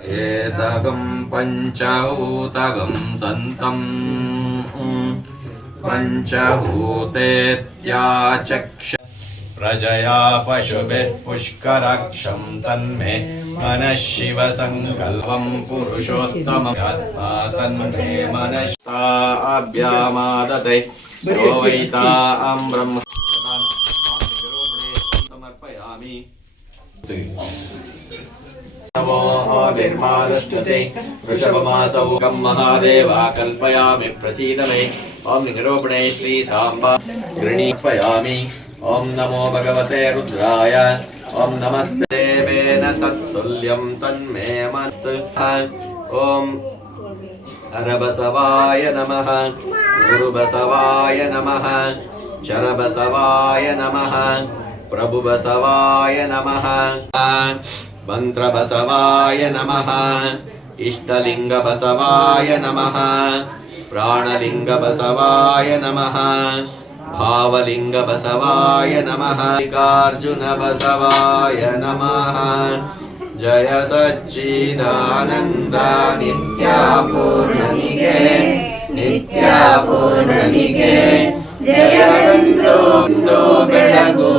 एतगं पञ्चभूतगं सन्तम् पञ्चभूतेत्याचक्ष प्रजया पशुभिः पुष्करक्षं तन्मे मनः शिवसङ्कल्पं पुरुषोत्तममात्मा तन्मे मनस्ताभ्यामादते यो वैतां ब्रह्म समर्पयामि। नमो आविर्मादस्तुते वृषभमासौ कं महादेवा कल्पयामि प्रसीद मे। ॐ निरोपणे श्री सांबा गृणीपयामि। ॐ नमो भगवते रुद्राय। ॐ नमस्ते देवेन तत्तुल्यं तन्मे मत्। ॐ हरबसवाय नमः, गुरुबसवाय नमः, चरबसवाय नमः, प्रभुबसवाय नमः, मंत्रबसवाय नमः, इष्टलिंगबसवाय नमः, प्राणलिंगबसवाय नमः, भावलिंगबसवाय नमः, मल्लिकार्जुनबसवाय नमः। जय सच्चिदानंद नित्यापूर्णनिके नित्यापूर्णनिके जय गंधो बेळगु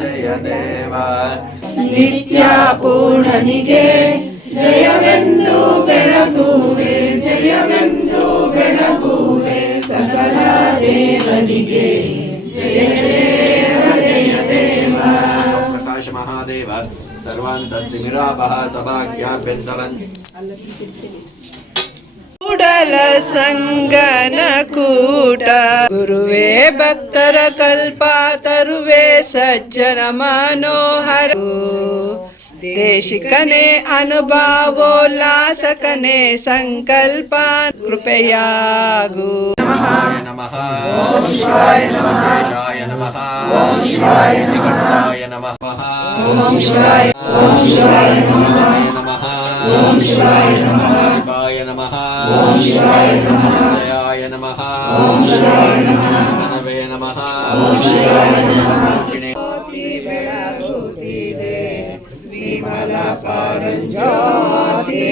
जय देव नित्यापूर्णनिके जयವೆಂದು ಬೆಳಗುವೆ ಜಯವೆಂದು ಬೆಳಗುವೆ ಸಕಲ ದೇವರಿಗೆ ಜಯ ದೇವ ಜಯ ದೇವ। प्रकाश महादेव सर्वान्तस्तिमिरापः सभाख्याभ्यन्तरं ಕೂಡಲ ಸಂಗನ ಕೂಟ ಗುರುವೇ ಭಕ್ತರ ಕಲ್ಪ ತರುವೆ ಸಜ್ಜನ ಮನೋಹರ ದೇಶಿಕನೇ ಅನುಭವೋಲ್ಲಾಸಕನೇ ಸಂಕಲ್ಪ ಕೃಪೆಯಾಗು। नमः ओम शिवाय नमः शेषाय नमः ओम शिवाय नमः ओम शिवाय नमः ओम शिवाय नमः शिवाय नमः ओम शिवाय नमः जयाय नमः ओम शिवाय नमः नमवे नमः ओम शिवाय नमः। ಜ್ಯೋತಿ ಬೆಳಗುತ್ತಿದೆ ವಿಮಲ ಪರಂಜ್ಯೋತಿ